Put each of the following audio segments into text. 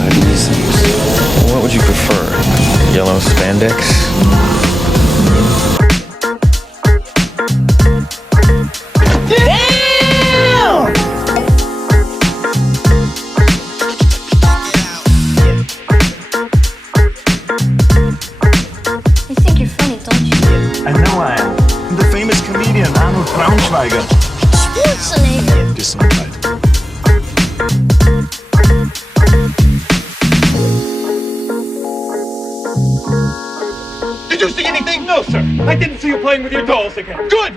ahead and use things. What would you prefer? Yellow spandex? Gesundheit. Did you see anything? No, sir. I didn't see you playing with your dolls again. Good!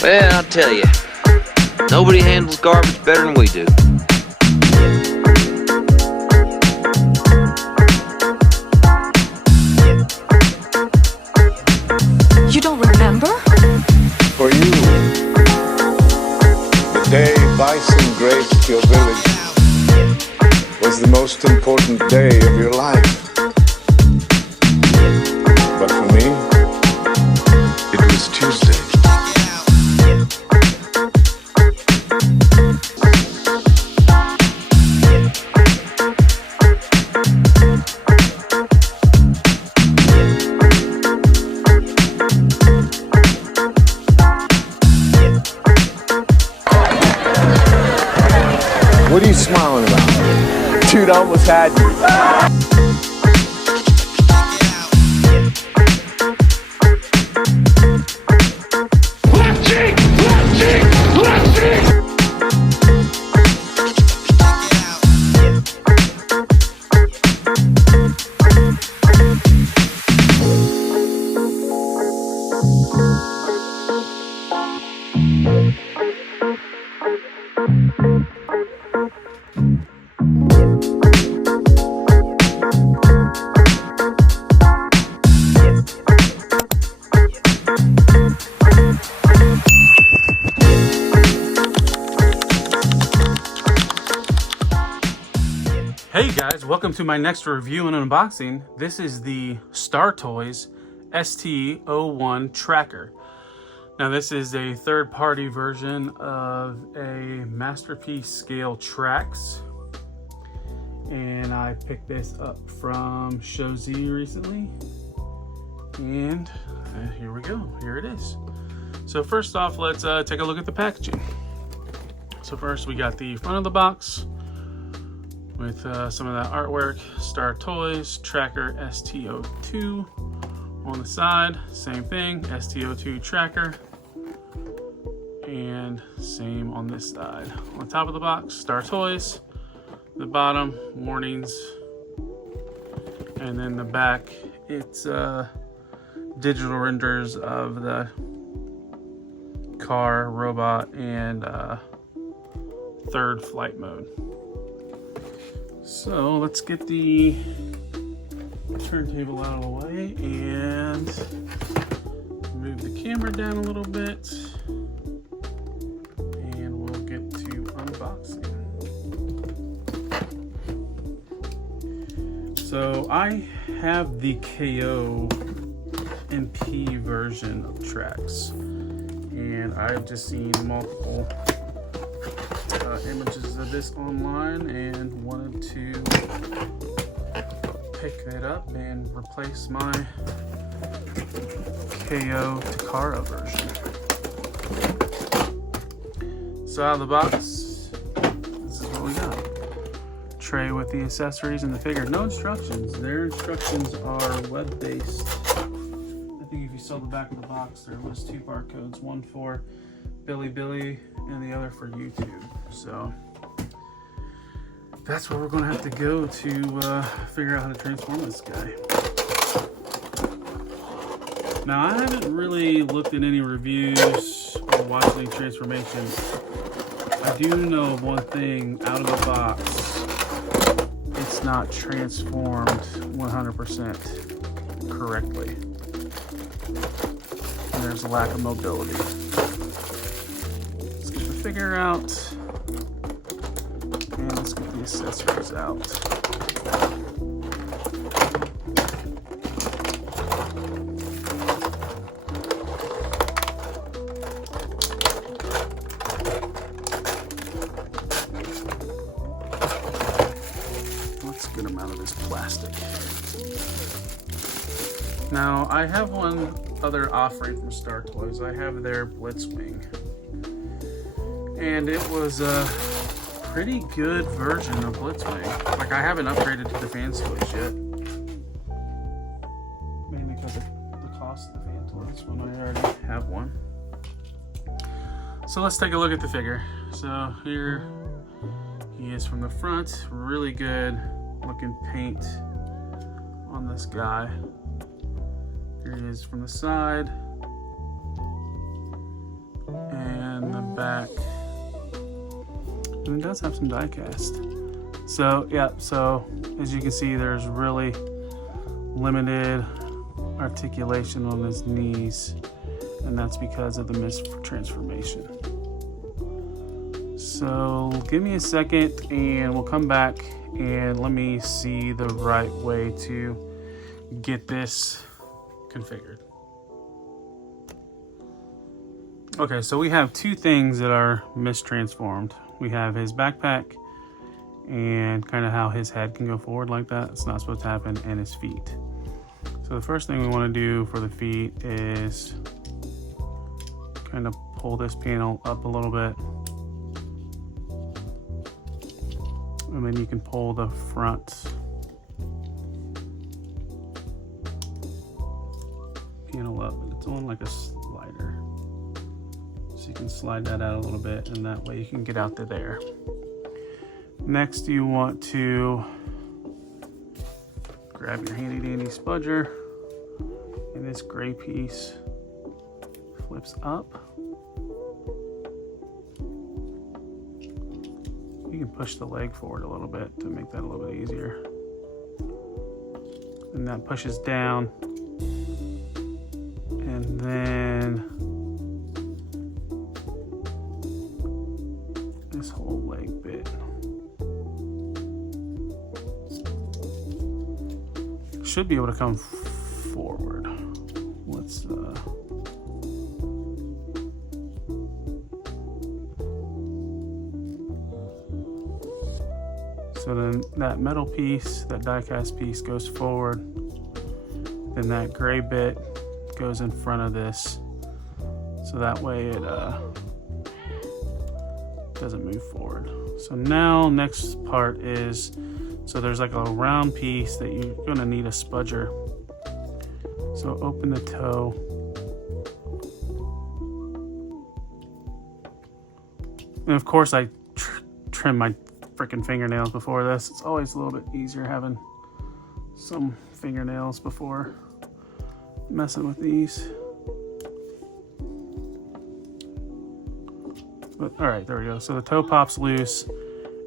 Well, I'll tell you, nobody handles garbage better than we do. You don't remember? For you, the day Bison graced your village was the most important day of your life. But for me, it was Tuesday. What are you smiling about? Dude, I almost had you. Hey guys, welcome to my next review and unboxing. This is the Star Toys ST01 tracker. Now this is a third-party version of a Masterpiece scale Trax, and I picked this up from Show Z recently, and here we go, here it is. So first off, let's take a look at the packaging. So first we got the front of the box with some of that artwork. Star Toys Tracker ST02 on the side, same thing, ST02 tracker, and same on this side. On the top of the box, Star Toys, the bottom, warnings, and then the back, it's digital renders of the car, robot, and third flight mode. So let's get the turntable out of the way and move the camera down a little bit, and we'll get to unboxing. So I have the KO MP version of Trax, and I've just seen multiple images of this online and wanted to pick it up and replace my KO Takara version. So out of the box, this is what we got. Tray with the accessories and the figure. No instructions. Their instructions are web-based. I think if you saw the back of the box, there was two barcodes, one for Billy and the other for YouTube. So that's where we're going to have to go to figure out how to transform this guy. Now, I haven't really looked at any reviews or watched any transformations. I do know of one thing out of the box: it's not transformed 100% correctly. And there's a lack of mobility. Let's get the figure out. accessories out. Let's get them out of this plastic. Now, I have one other offering from Star Toys. I have their Blitzwing. And it was a pretty good version of Blitzwing. Like, I haven't upgraded to the fan toys yet. Mainly because of the cost of the fan toys when I already have one. So let's take a look at the figure. So here he is from the front. Really good looking paint on this guy. Here he is from the side. And the back. And it does have some die cast. So yeah, so as you can see, there's really limited articulation on his knees, and that's because of the mistransformation. So give me a second and we'll come back and let me see the right way to get this configured. Okay, so we have two things that are mistransformed. We have his backpack and kind of how his head can go forward like that. It's not supposed to happen, and his feet. So the first thing we want to do for the feet is kind of pull this panel up a little bit. And then you can pull the front panel up. It's on like a slider. So you can slide that out a little bit, and that way you can get out to there. Next, you want to grab your handy dandy spudger, and this gray piece flips up. You can push the leg forward a little bit to make that a little bit easier. And that pushes down, and then this whole leg bit should be able to come forward. Let's so then that metal piece, that die cast piece goes forward, then that gray bit goes in front of this, so that way it doesn't move forward. So now next part is, so there's like a round piece that you're gonna need a spudger. So open the toe. And of course I trim my freaking fingernails before this. It's always a little bit easier having some fingernails before messing with these. But all right, there we go. So the toe pops loose,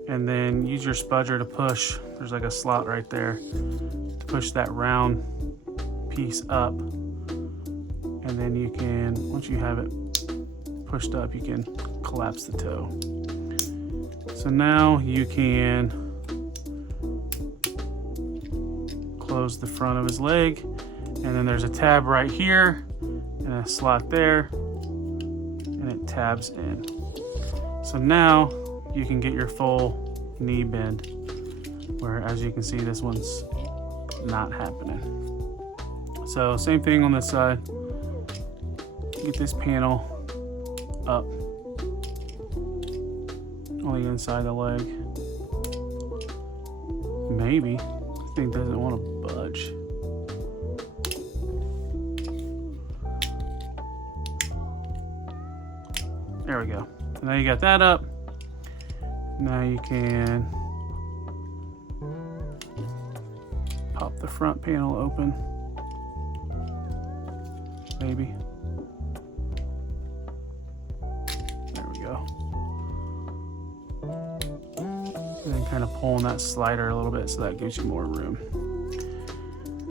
and then use your spudger to push. There's like a slot right there to push that round piece up, and then you can, once you have it pushed up, you can collapse the toe. So now you can close the front of his leg, and then there's a tab right here and a slot there, and it tabs in. So now you can get your full knee bend, where as you can see, this one's not happening. So same thing on this side. Get this panel up on the inside of the leg. Maybe this thing doesn't want to budge. There we go. So now you got that up. Now you can pop the front panel open. Maybe. There we go. And then kind of pulling that slider a little bit so that gives you more room.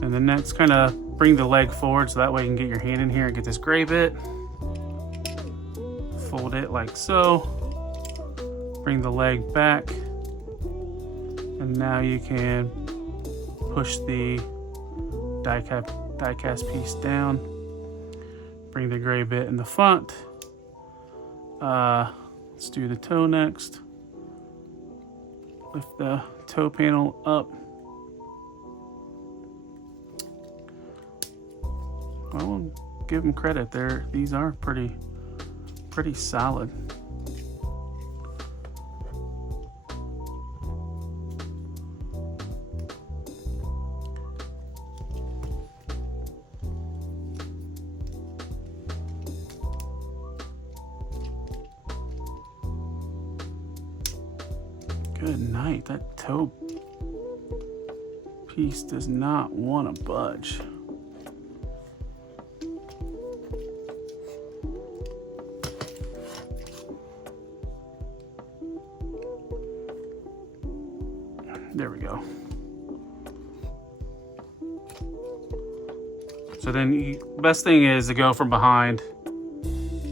And then next, kind of bring the leg forward so that way you can get your hand in here and get this gray bit. Fold it like so. Bring the leg back. And now you can push the die-cast piece down. Bring the gray bit in the front. Let's do the toe next. Lift the toe panel up. I will give them credit there. These are pretty solid. Good night. That toe piece does not want to budge. There we go. So then the best thing is to go from behind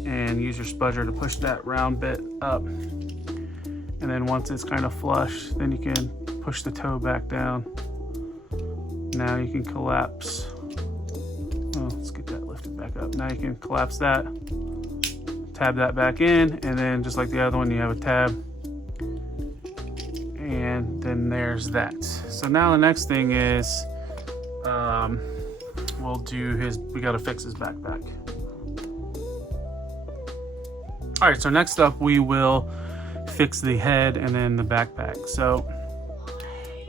and use your spudger to push that round bit up. And then once it's kind of flush, then you can push the toe back down. Now you can collapse. Oh, let's get that lifted back up. Now you can collapse that, tab that back in, and then just like the other one, you have a tab. And then there's that. So now the next thing is we gotta fix his backpack. All right, so next up we will fix the head and then the backpack. So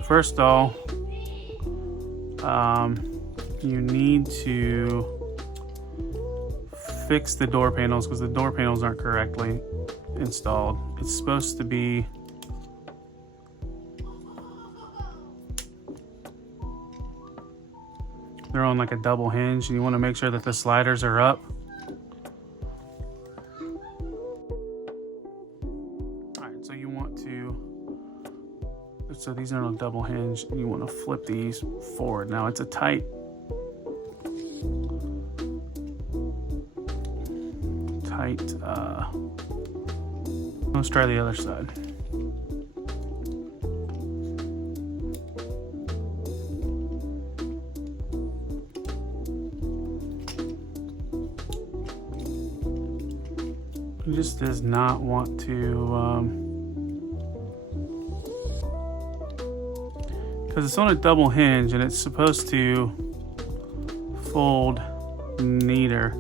first off, you need to fix the door panels because the door panels aren't correctly installed. It's supposed to be they're on like a double hinge, and you want to make sure that the sliders are up. So these are on a double hinge, and you want to flip these forward. Now it's a tight let's try the other side. It just does not want to because it's on a double hinge and it's supposed to fold neater.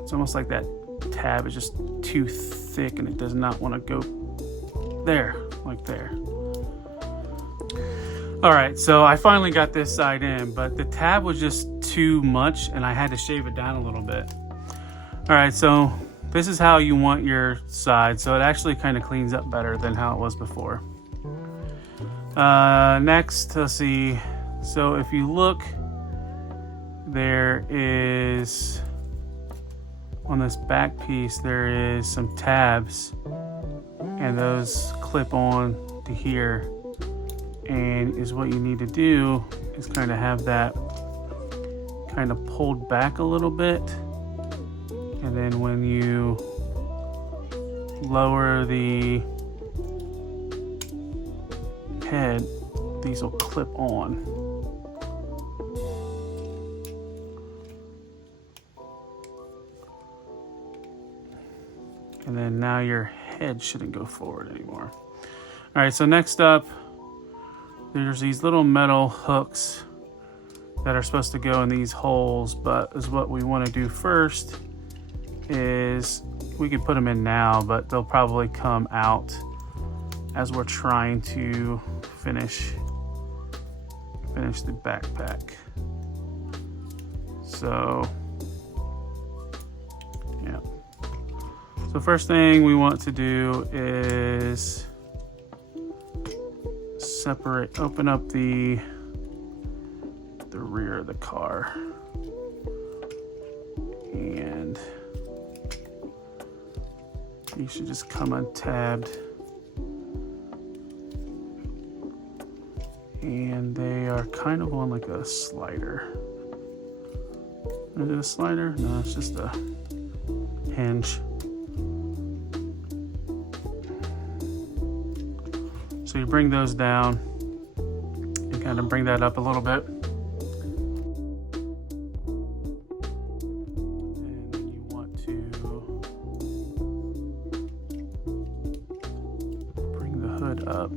It's almost like that tab is just too thick and it does not want to go there, like there. All right, so I finally got this side in, but the tab was just too much and I had to shave it down a little bit. All right, so this is how you want your side, so it actually kind of cleans up better than how it was before. Next, let's see. So if you look, there is, on this back piece, there is some tabs, and those clip on to here. And is what you need to do is kind of have that kind of pulled back a little bit. And then when you lower the head, these will clip on. And then now your head shouldn't go forward anymore. All right, so next up, there's these little metal hooks that are supposed to go in these holes, but is what we want to do first is we can put them in now, but they'll probably come out as we're trying to finish the backpack. So yeah, so first thing we want to do is open up the rear of the car, and you should just come untabbed, and they are kind of on like a slider. Is it a slider? No, it's just a hinge. So you bring those down and kind of bring that up a little bit. And then you want to bring the hood up.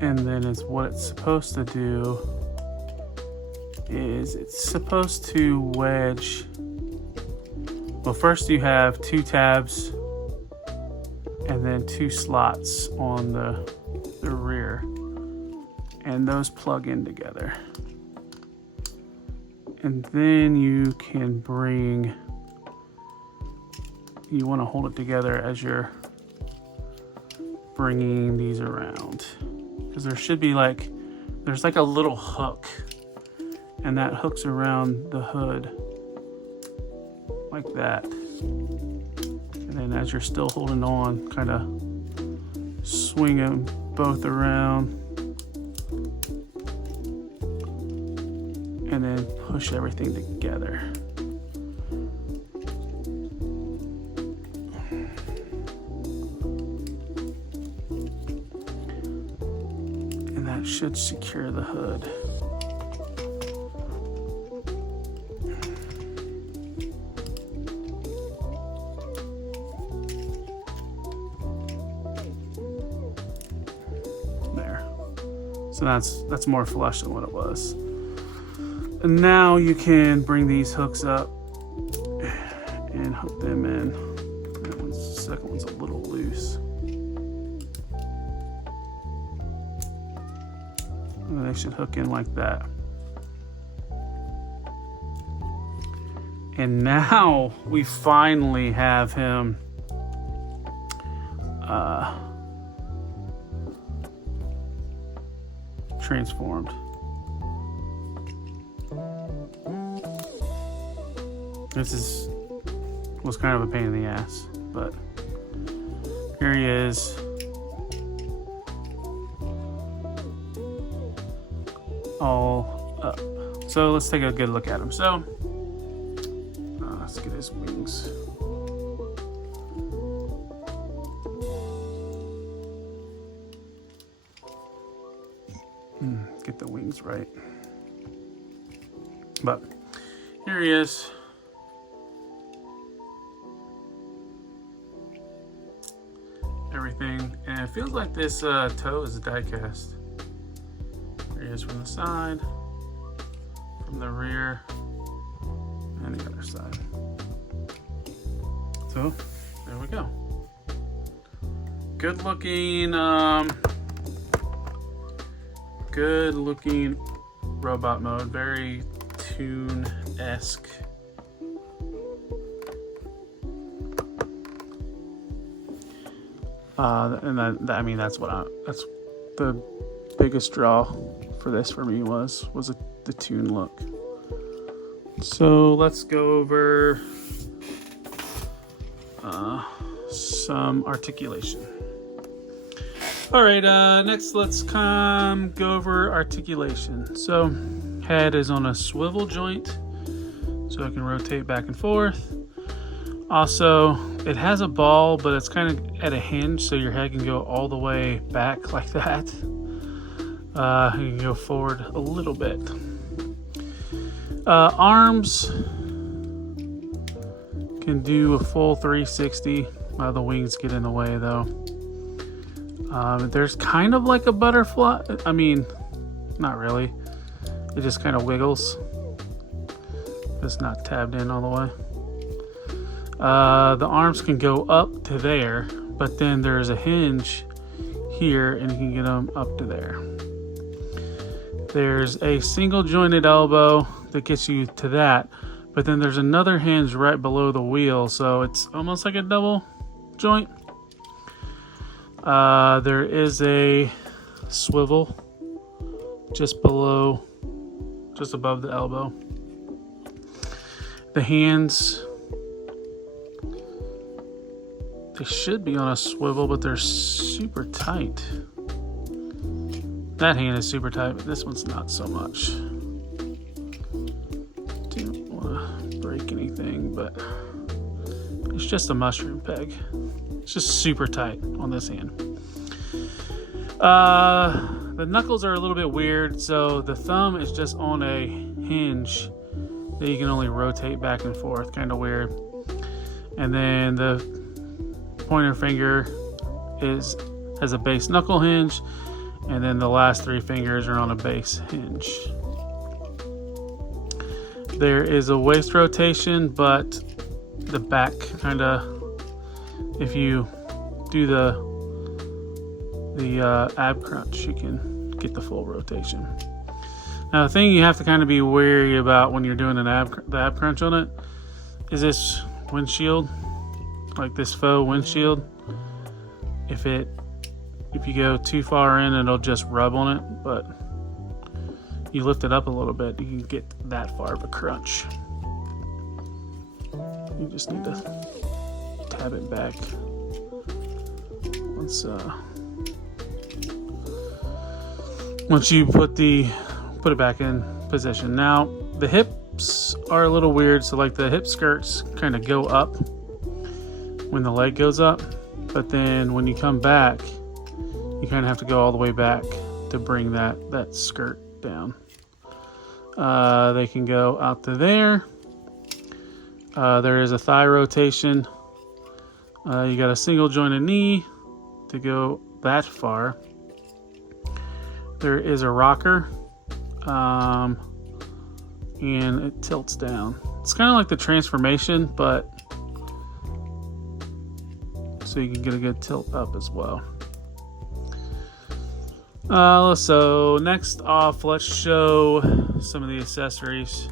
And then what it's supposed to do is it's supposed to wedge. Well, first you have 2 tabs and then 2 slots on the rear, and those plug in together. And then you can you want to hold it together as you're bringing these around. Because there should be there's like a little hook, and that hooks around the hood like that. And then as you're still holding on, kind of swing them both around, and then push everything together. That should secure the hood. There. So that's more flush than what it was. And now you can bring these hooks up and hook them in. The second one's a little loose. They should hook in like that. And now we finally have him transformed. This was kind of a pain in the ass, but here he is. All up. So let's take a good look at him. So let's get his wings. Get the wings right. But here he is. Everything, and it feels like this toe is a die cast. Here he is from the side, from the rear, and the other side. So there we go. Good looking robot mode, very Toon-esque. And I mean that's the biggest draw for this for me was the Toon look. So let's go over some articulation. All right, next let's go over articulation. So head is on a swivel joint, so I can rotate back and forth. Also, it has a ball, but it's kind of at a hinge, so your head can go all the way back like that. You can go forward a little bit. Arms can do a full 360. The wings get in the way though. There's kind of like a butterfly. I mean, not really. It just kind of wiggles. It's not tabbed in all the way. The arms can go up to there, but then there's a hinge here and you can get them up to there. There's a single jointed elbow that gets you to that, but then there's another hinge right below the wheel, so it's almost like a double joint. There is a swivel just above the elbow. The hands, they should be on a swivel, but they're super tight. That hand is super tight, but this one's not so much. It's just a mushroom peg. It's just super tight on this hand. The knuckles are a little bit weird, so the thumb is just on a hinge that you can only rotate back and forth, kind of weird. And then the pointer finger has a base knuckle hinge, and then the last 3 fingers are on a base hinge. There is a waist rotation, but the back kind of, if you do the ab crunch, you can get the full rotation. Now the thing you have to kind of be wary about when you're doing the ab crunch on it is this windshield, like this faux windshield. If you go too far in, it'll just rub on it, but you lift it up a little bit, you can get that far of a crunch. You just need to tab it back once you put it back in position. Now the hips are a little weird, so like the hip skirts kind of go up when the leg goes up, but then when you come back, you kind of have to go all the way back to bring that skirt down. They can go out to there. There is a thigh rotation. You got a single jointed knee to go that far. There is a rocker, and it tilts down. It's kind of like the transformation, but so you can get a good tilt up as well. So next off, let's show some of the accessories.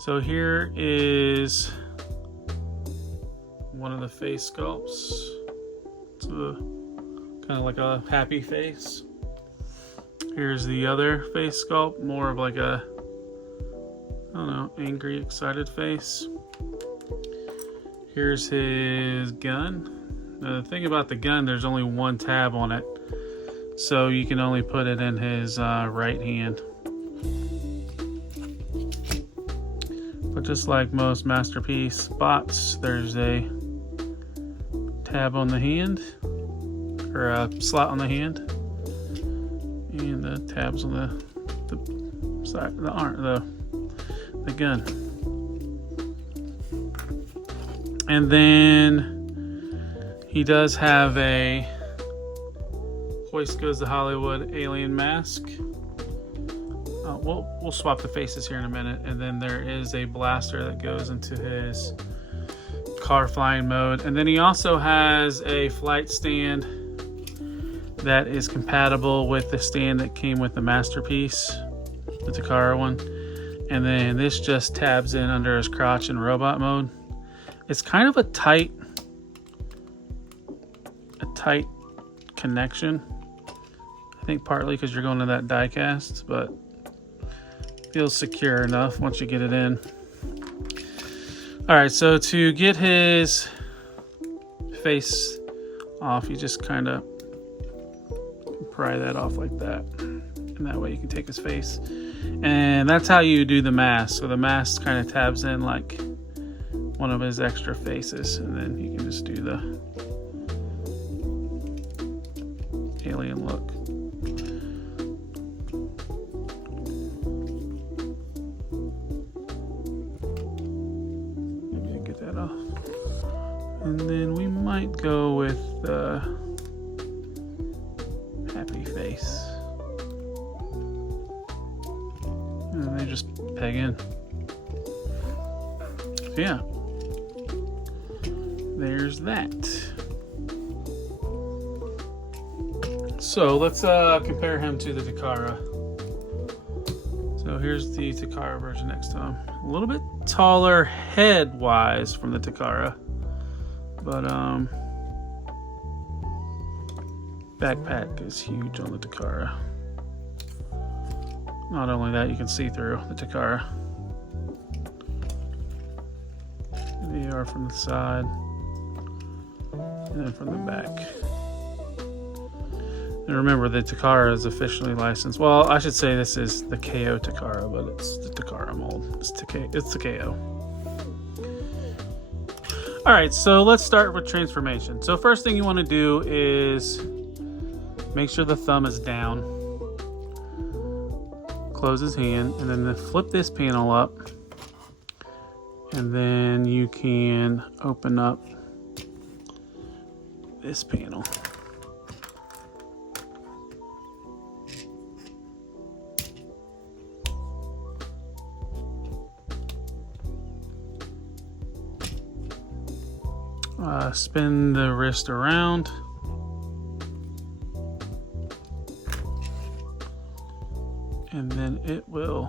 So here is one of the face sculpts. It's kind of like a happy face. Here's the other face sculpt, more of like a, I don't know, angry, excited face. Here's his gun. Now the thing about the gun, there's only one tab on it, so you can only put it in his right hand. But just like most Masterpiece bots, there's a tab on the hand, or a slot on the hand, and the tabs on the side, the arm, the gun. And then he does have a Hoist Goes to Hollywood alien mask. We'll swap the faces here in a minute. And then there is a blaster that goes into his car flying mode. And then he also has a flight stand that is compatible with the stand that came with the Masterpiece, the Takara one. And then this just tabs in under his crotch in robot mode. It's kind of a tight connection. I think partly because you're going to that die cast, but feels secure enough once you get it in. All right, so to get his face off, you just kind of pry that off like that, and that way you can take his face. And that's how you do the mask. So the mask kind of tabs in like one of his extra faces, and then you can just do the alien look. Maybe get that off. And then we might go with the happy face. And they just peg in. So yeah. There's that. So let's compare him to the Takara. So here's the Takara version next to him. A little bit taller head-wise from the Takara, but backpack is huge on the Takara. Not only that, you can see through the Takara. VR from the side. And then from the back. And remember, the Takara is officially licensed. Well, I should say this is the KO Takara, but it's the Takara mold. It's the KO. All right, so let's start with transformation. So first thing you want to do is make sure the thumb is down. Close his hand, and then flip this panel up. And then you can open up this panel. Spin the wrist around. And then it will,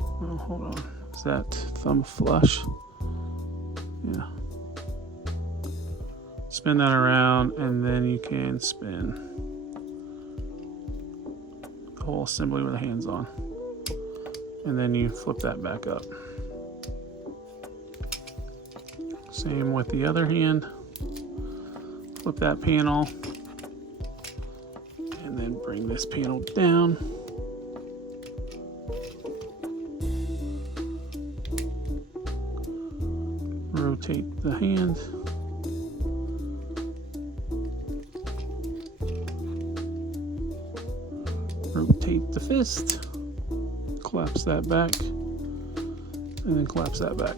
oh, hold on, is that thumb flush? Yeah. Spin that around, and then you can spin the whole assembly with the hands on. And then you flip that back up. Same with the other hand. Flip that panel. And then bring this panel down. Rotate the hand. Rotate the fist. Collapse that back. And then collapse that back.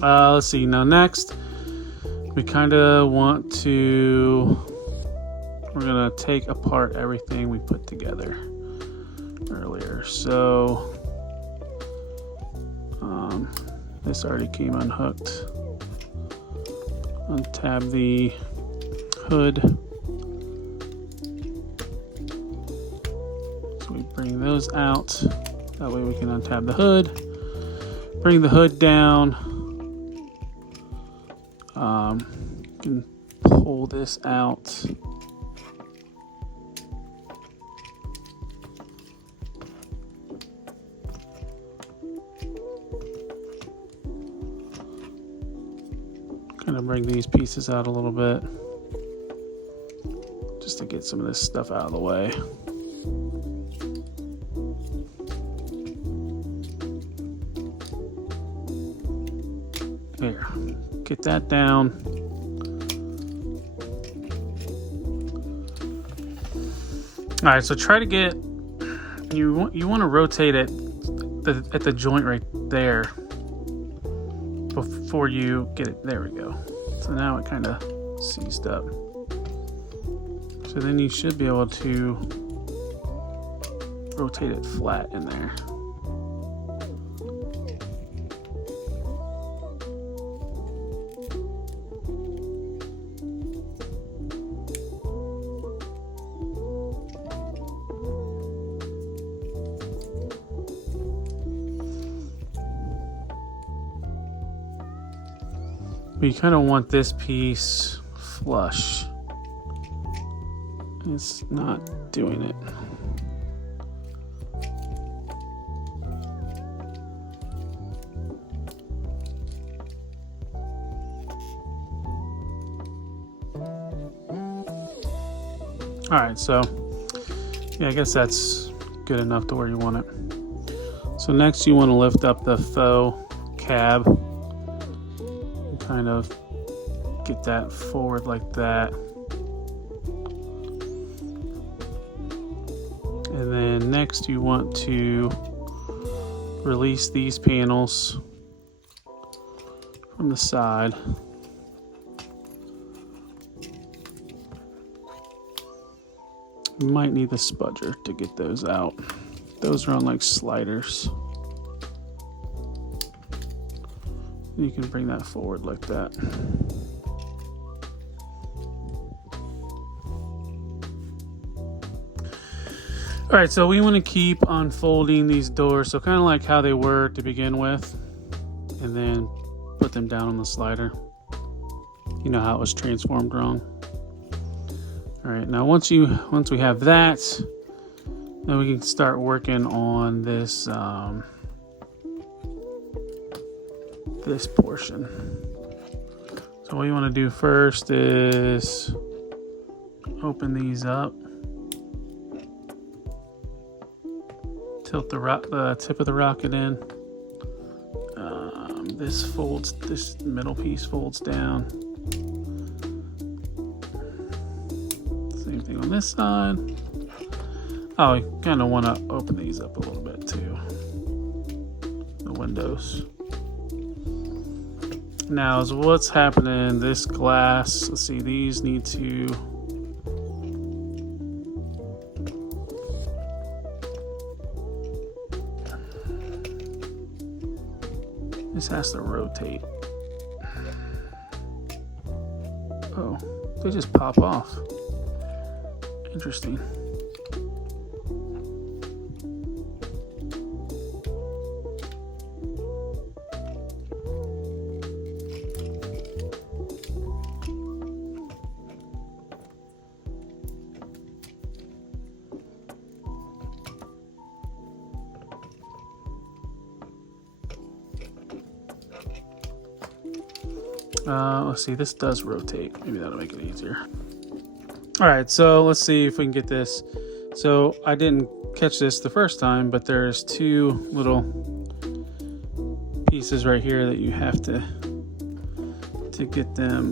Let's see, now next we kind of want to, we're gonna take apart everything we put together earlier. So this already came unhooked. Untab the hood. So we bring those out. That way we can untab the hood. Bring the hood down. You can pull this out. Kind of bring these pieces out a little bit, just to get some of this stuff out of the way. There, get that down. All right, so try to get, you want to rotate it at the joint right there before you get it. There we go. So now it kind of seized up. So then you should be able to rotate it flat in there. You kind of want this piece flush. It's not doing it. All right, so yeah, I guess that's good enough to where you want it. So next you want to lift up the faux cab. Kind of get that forward like that. And then next you want to release these panels from the side. You might need the spudger to get those out. Those are on like sliders. You can bring that forward like that. All right, so we want to keep unfolding these doors, so kind of like how they were to begin with, and then put them down on the slider. You know how it was transformed wrong. All right, now once we have that, then we can start working on this this portion. So what you want to do first is open these up, tilt the tip of the rocket in, this folds, this middle piece folds down. Same thing on this side. Oh, you kind of want to open these up a little bit too. The windows. Now, is what's happening? This glass, let's see, these need to. This has to rotate. Oh, they just pop off. Interesting. Let's see, this does rotate. Maybe that'll make it easier. All right, so let's see if we can get this. So I didn't catch this the first time, but there's two little pieces right here that you have to get them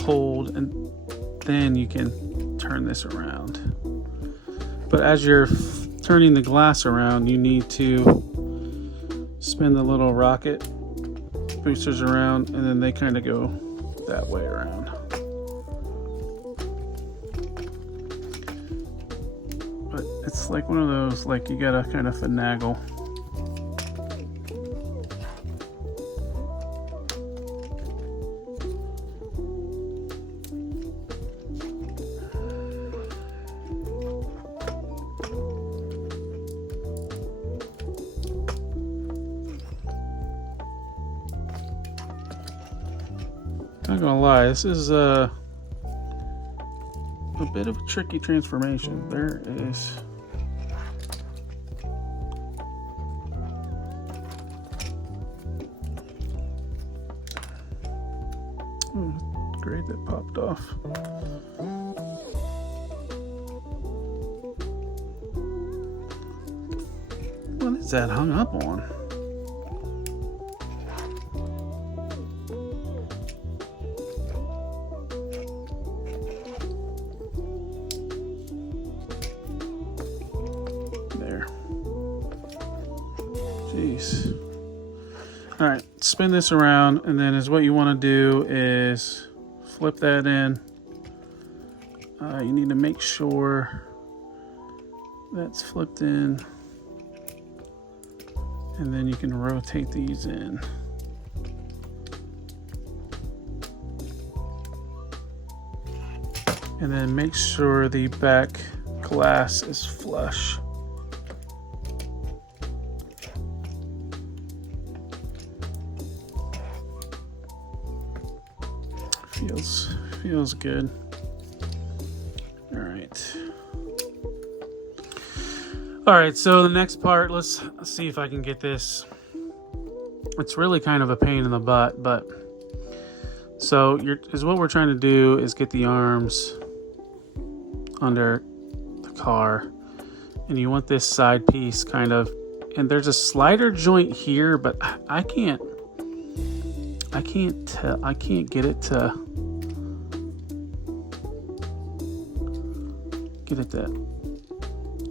pulled, and then you can turn this around. But as you're turning the glass around, you need to spin the little rocket boosters around, and then they kind of go that way around. But it's like one of those, like you gotta kind of finagle. Not gonna lie, this is a bit of a tricky transformation. There is great, that popped off. What is that hung up on? Jeez. All right, spin this around, and then is what you want to do is flip that in. You need to make sure that's flipped in, and then you can rotate these in. And then make sure the back glass is flush. Feels good. All right, so the next part, let's see if I can get this. It's really kind of a pain in the butt, but so what we're trying to do is get the arms under the car, and you want this side piece kind of, and there's a slider joint here, but I can't get it to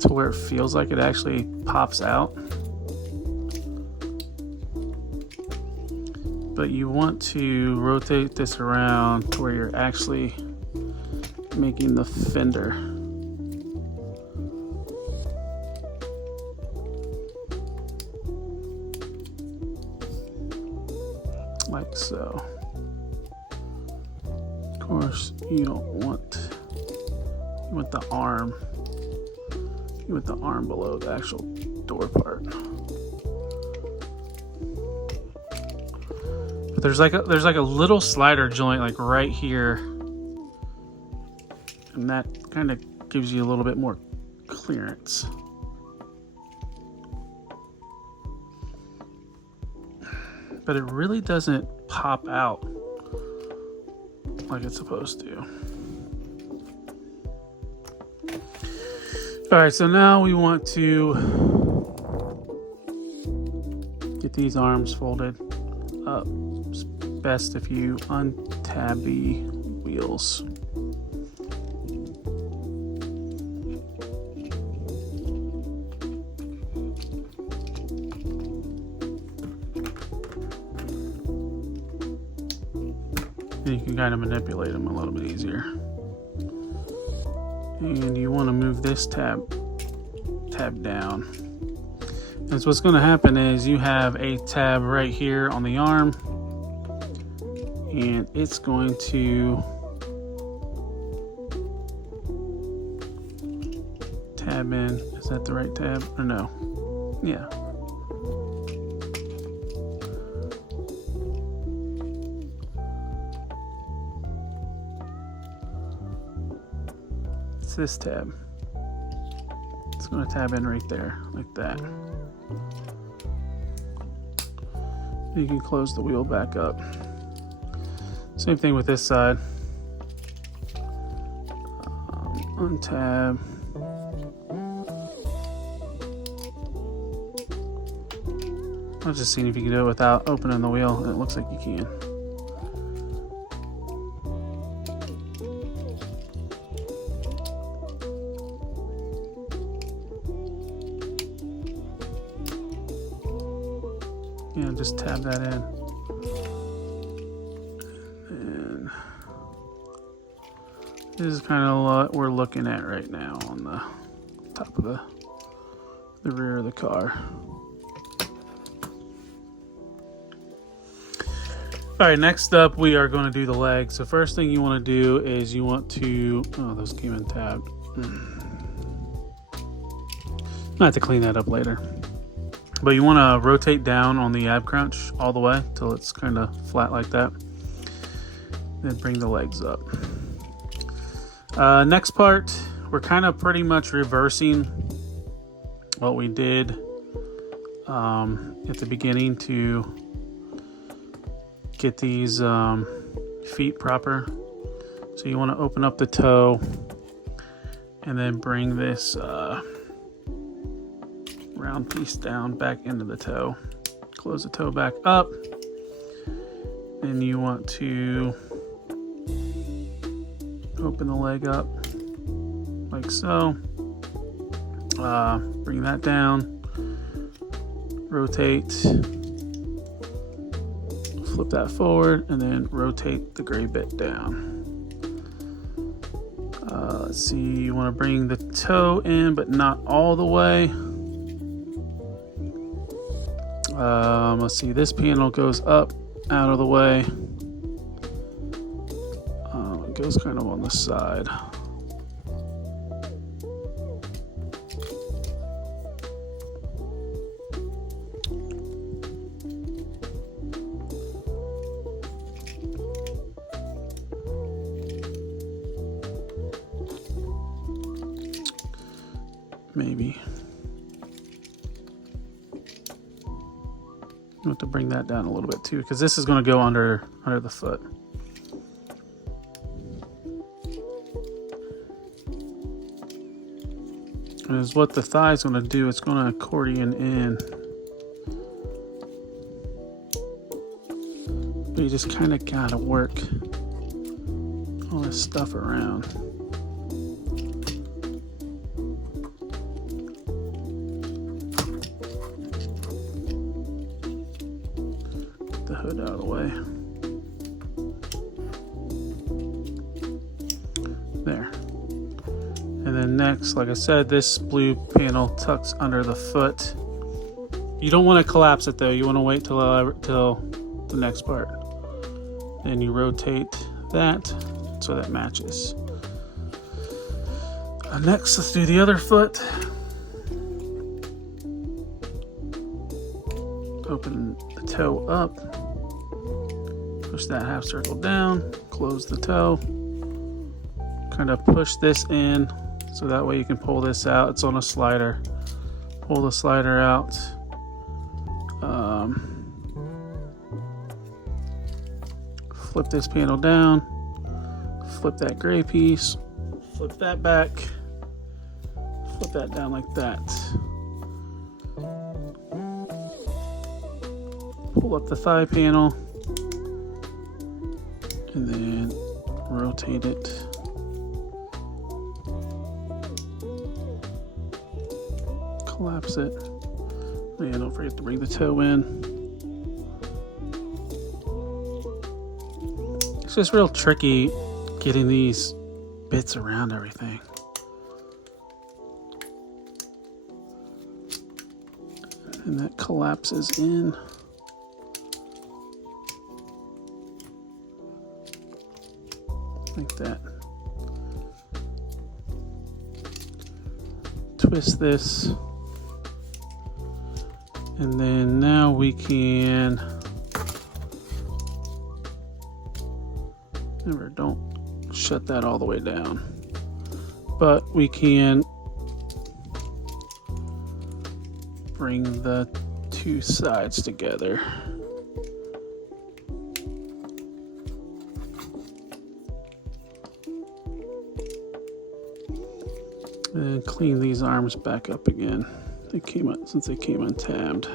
where it feels like it actually pops out. But you want to rotate this around to where you're actually making the fender. Like so. Of course, you don't want, you want the arm. You want the arm below the actual door part. But there's like a little slider joint like right here, and that kind of gives you a little bit more clearance. But it really doesn't pop out like it's supposed to. All right, so now we want to get these arms folded up. It's best if you untab the wheels. And you can kind of manipulate them a little bit easier. And you want to move this tab down. And so what's going to happen is you have a tab right here on the arm, and it's going to tab in. Is that the right tab or no? Yeah. It's this tab. It's going to tab in right there, like that. You can close the wheel back up. Same thing with this side. Untab. I was just seeing if you can do it without opening the wheel, and it looks like you can. Yeah, just tab that in. And this is kind of what we're looking at right now on the top of the rear of the car. All right, next up we are going to do the legs. So first thing you want to do is you want to, oh, those came in tabbed. I have to clean that up later. But you want to rotate down on the ab crunch all the way till it's kind of flat like that. Then bring the legs up. Next part, we're kind of pretty much reversing what we did at the beginning to get these feet proper. So you want to open up the toe and then bring this round piece down back into the toe. Close the toe back up. And you want to open the leg up like so. Bring that down. Rotate. Flip that forward and then rotate the gray bit down. Let's see, you want to bring the toe in but not all the way. Let's see, this panel goes up out of the way. It goes kind of on the side. Maybe. You have to bring that down a little bit too, because this is going to go under the foot. And is what the thigh is going to do. It's going to accordion in. But you just kind of got to work all this stuff around. The hood out of the way. There. And then next, like I said, this blue panel tucks under the foot. You don't want to collapse it though. You want to wait till the next part. Then you rotate that so that matches. Next, let's do the other foot. Open the toe up. Push that half circle down, close the toe, kind of push this in so that way you can pull this out. It's on a slider. Pull the slider out. Flip this panel down, flip that gray piece, flip that back, flip that down like that. pull up the thigh panel and then rotate it. Collapse it. And don't forget to bring the toe in. It's just real tricky getting these bits around everything. And that collapses in. Like that. Twist this. And then now we can, remember, don't shut that all the way down, but we can bring the two sides together. And clean these arms back up again. They came out since they came untabbed.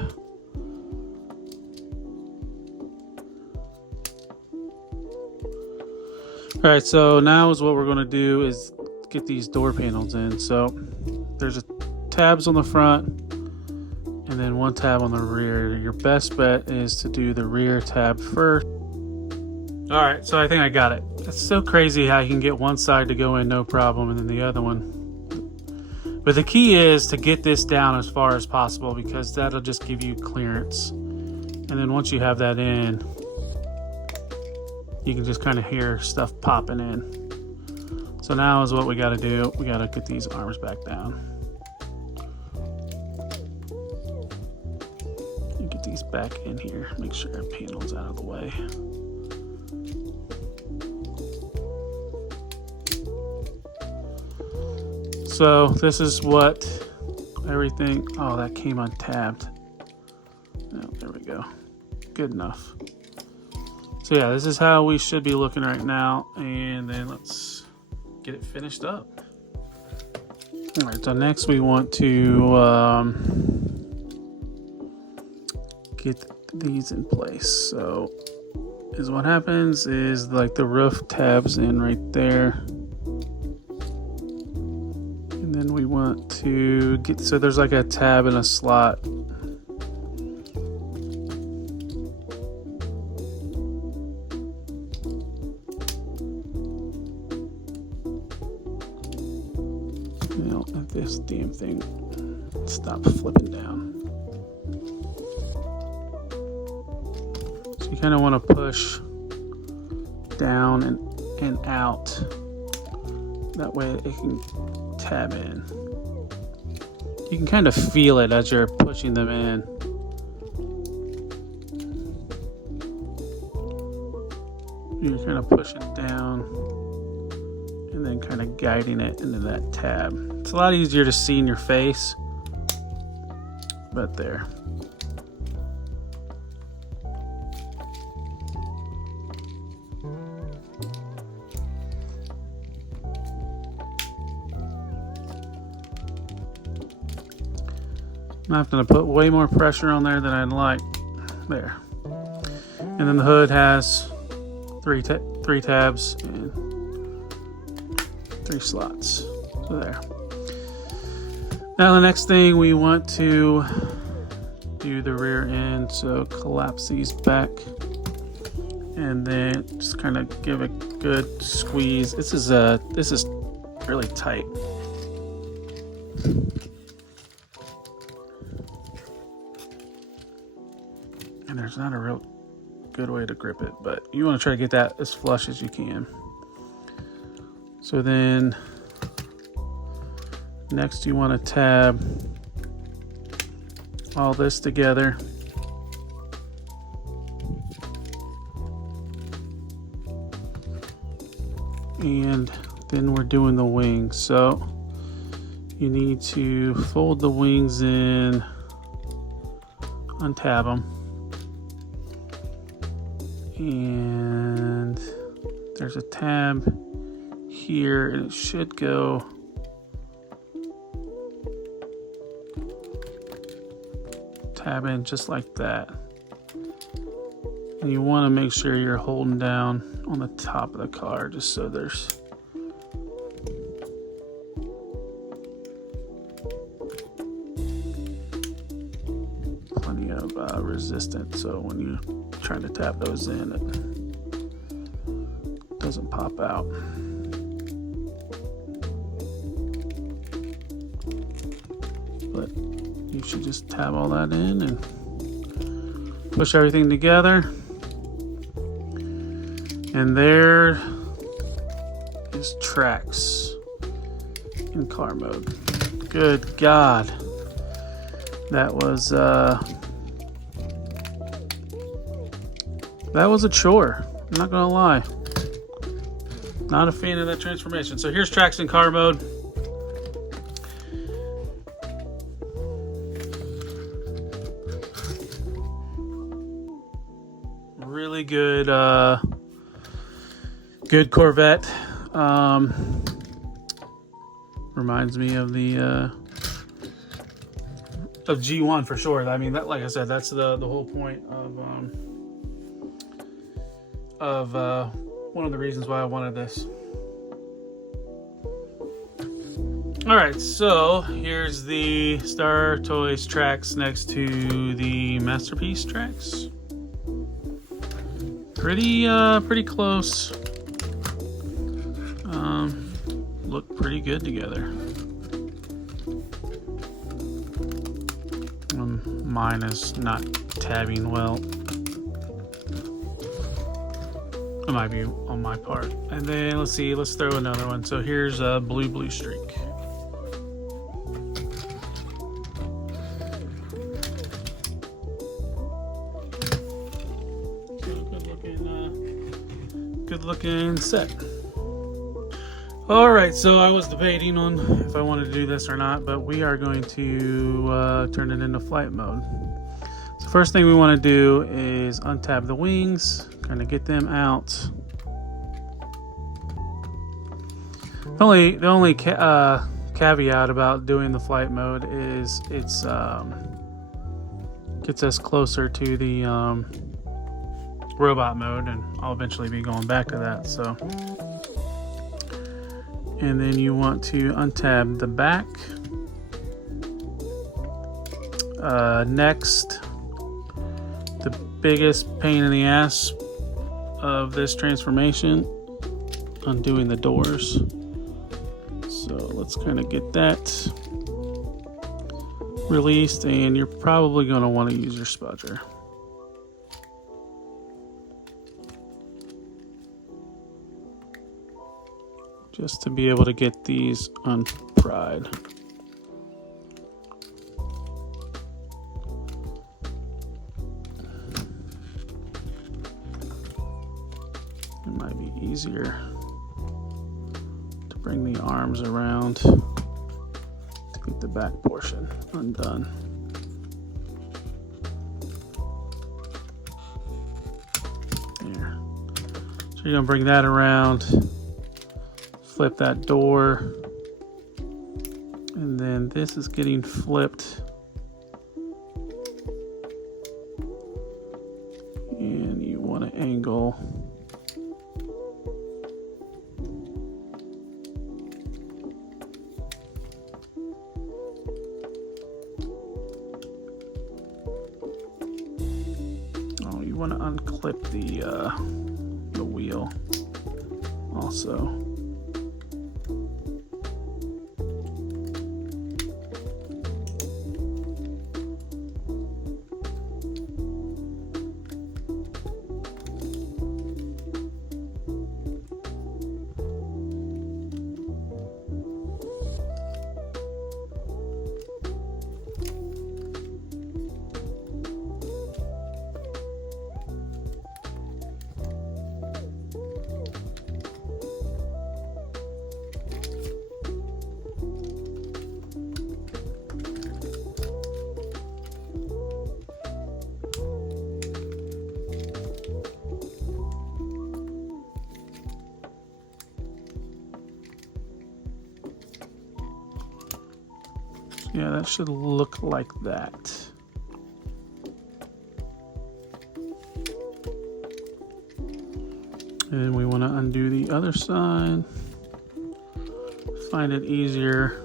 All right, so now is what we're going to do is get these door panels in. So there's tabs on the front and then one tab on the rear. Your best bet is to do the rear tab first. All right, so I think I got it. It's so crazy how you can get one side to go in no problem and then the other one. But the key is to get this down as far as possible because that'll just give you clearance. And then once you have that in, you can just kind of hear stuff popping in. So now is what we got to do. We got to get these arms back down. And get these back in here. Make sure our panel's out of the way. So this is what everything, oh, that came untabbed. Oh, there we go. Good enough. So yeah, this is how we should be looking right now. And then let's get it finished up. All right, so next we want to get these in place. So is what happens is like the roof tabs in right there. And then we want to get, so there's like a tab and a slot. You know, if this damn thing stop flipping down. So you kind of want to push down and out. That way it can tab in. You can kind of feel it as you're pushing them in. You're kind of pushing down and then kind of guiding it into that tab. It's a lot easier to see in your face, but there. I'm having to put way more pressure on there than I'd like. There. And then the hood has three tabs and 3 slots. So there. Now the next thing we want to do the rear end. So collapse these back and then just kind of give a good squeeze. This is really tight. And there's not a real good way to grip it, but you want to try to get that as flush as you can. So then next you want to tab all this together. And then we're doing the wings. So you need to fold the wings in, untab them. And there's a tab here and it should go tab in just like that. And you want to make sure you're holding down on the top of the car just so there's plenty of resistance, so when you try to tap those in, it doesn't pop out. But you should just tab all that in and push everything together. And there is tracks in car mode. Good God. That was a chore. I'm not gonna lie. Not a fan of that transformation. So here's tracks in car mode. Really good, good Corvette. Reminds me of the of G1 for sure. I mean, that, like I said, that's the whole point of one of the reasons why I wanted this. All right, so here's the Star Toys tracks next to the Masterpiece tracks. Pretty close. Look pretty good together. Mine is not tabbing well. It might be on my part. And then let's see, let's throw another one. So here's a blue streak. Good looking set. All right, so I was debating on if I wanted to do this or not, but we are going to turn it into flight mode. So first thing we want to do is untab the wings, kind of get them out. The only caveat about doing the flight mode is it's gets us closer to the robot mode, and I'll eventually be going back to that. So. And then you want to untab the back. Next, the biggest pain in the ass of this transformation, undoing the doors. So let's kind of get that released, and you're probably going to want to use your spudger. Just to be able to get these unpried. It might be easier to bring the arms around to get the back portion undone. There. So you're gonna bring that around. Flip that door, and then this is getting flipped, and you want to angle you want to unclip the wheel also. Yeah, that should look like that. And we want to undo the other side. Find it easier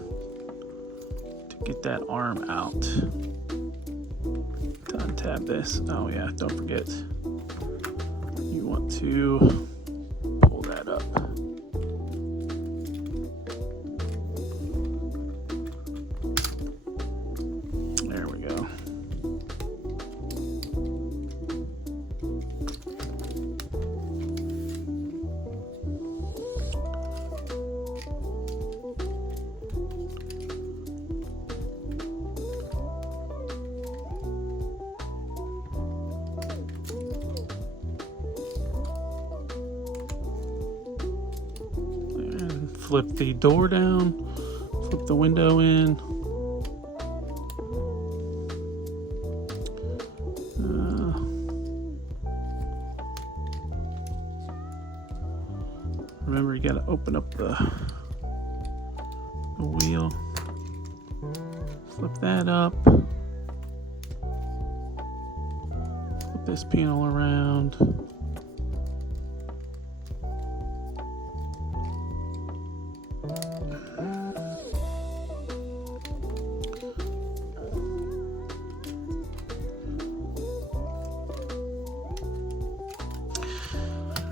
to get that arm out. To untab this. Oh yeah, don't forget. You want to pull that up. There we go. Flip the door down, flip the window in. Remember, you gotta open up the wheel. Flip that up. Flip this panel around.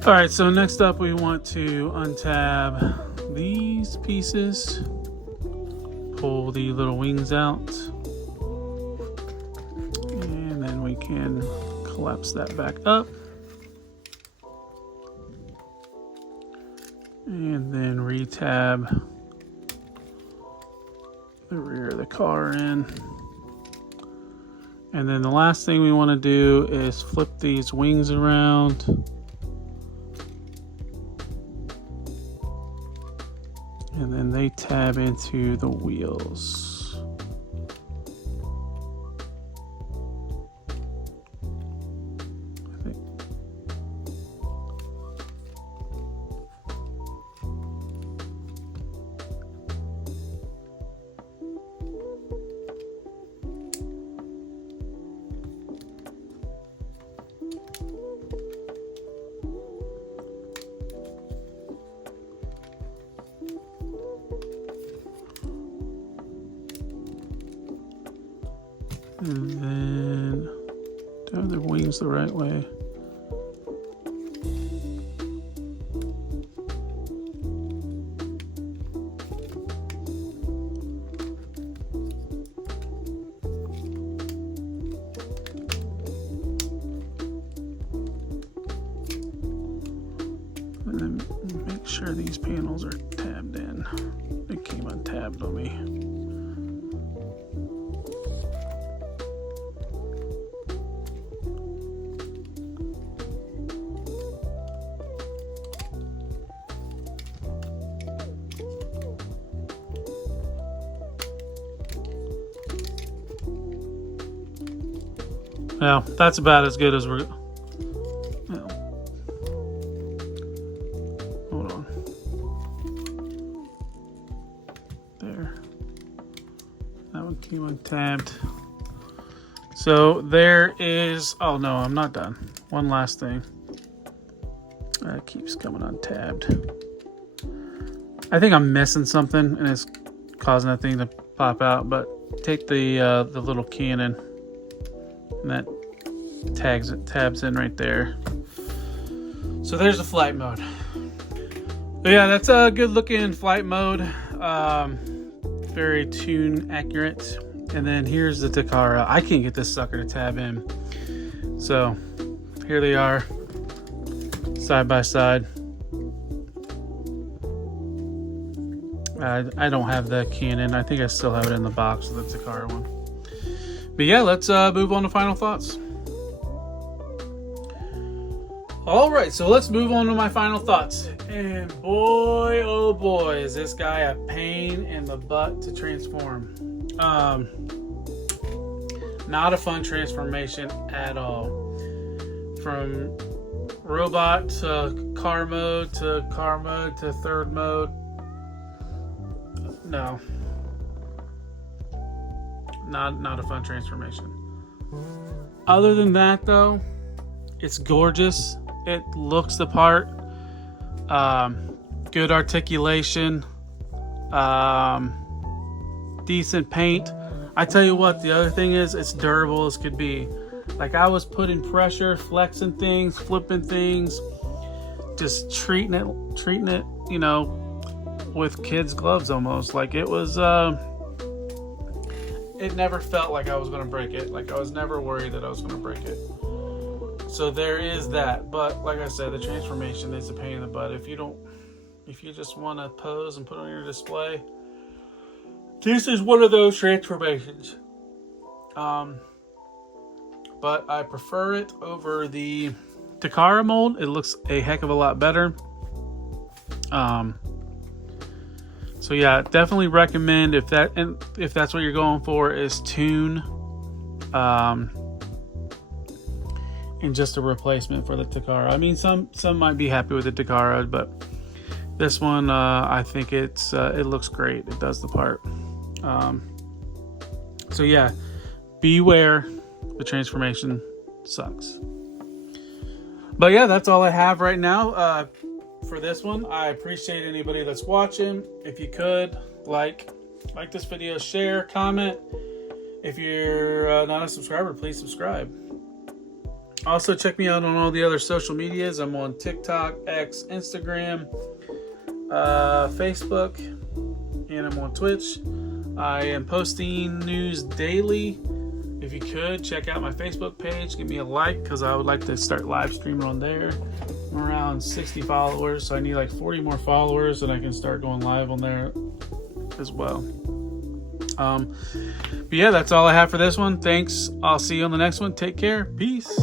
All right, so next up we want to untab these pieces, pull the little wings out, and then we can collapse that back up. And then retab the rear of the car in. And then the last thing we want to do is flip these wings around. And then they tab into the wheels. I think. And then, do I have the wings the right way? And then make sure these panels are tabbed in. They came untabbed on me. Well, that's about as good as we're. Well, hold on. There. That one came untabbed. So there is. Oh no, I'm not done. One last thing. It keeps coming untabbed. I think I'm missing something, and it's causing that thing to pop out. But take the little cannon. And that tabs in right there. So there's the flight mode. But yeah, that's a good looking flight mode. Very tune accurate. And then here's the Takara. I can't get this sucker to tab in. So here they are, side by side. I don't have the Canon. I think I still have it in the box with the Takara one. But yeah, let's move on to final thoughts. All right, so let's move on to my final thoughts. And boy, oh boy, is this guy a pain in the butt to transform. Not a fun transformation at all. From robot to car mode to third mode. No. Not a fun transformation. Other than that, though, it's gorgeous. It looks the part. Good articulation. Decent paint. I tell you what, the other thing is it's durable as could be. Like, I was putting pressure, flexing things, flipping things, just treating it, you know, with kids' gloves almost. Like, it was, it never felt like I was going to break it. Like, I was never worried that I was going to break it. So there is that. But like I said, the transformation is a pain in the butt. If you just want to pose and put it on your display, this is one of those transformations. But I prefer it over the Takara mold. It looks a heck of a lot better. So yeah, definitely recommend if that's what you're going for is tune, and just a replacement for the Takara. I mean, some might be happy with the Takara, but this one, I think it looks great. It does the part. So yeah, beware. The transformation sucks. But yeah, that's all I have right now for this one. I appreciate anybody that's watching. If you could like this video, share, comment. If you're not a subscriber, please subscribe. Also, check me out on all the other social medias. I'm on TikTok, X, Instagram, Facebook, and I'm on Twitch. I am posting news daily. If you could, check out my Facebook page. Give me a like, because I would like to start live streaming on there. I'm around 60 followers, so I need like 40 more followers, and I can start going live on there as well. But yeah, that's all I have for this one. Thanks. I'll see you on the next one. Take care. Peace.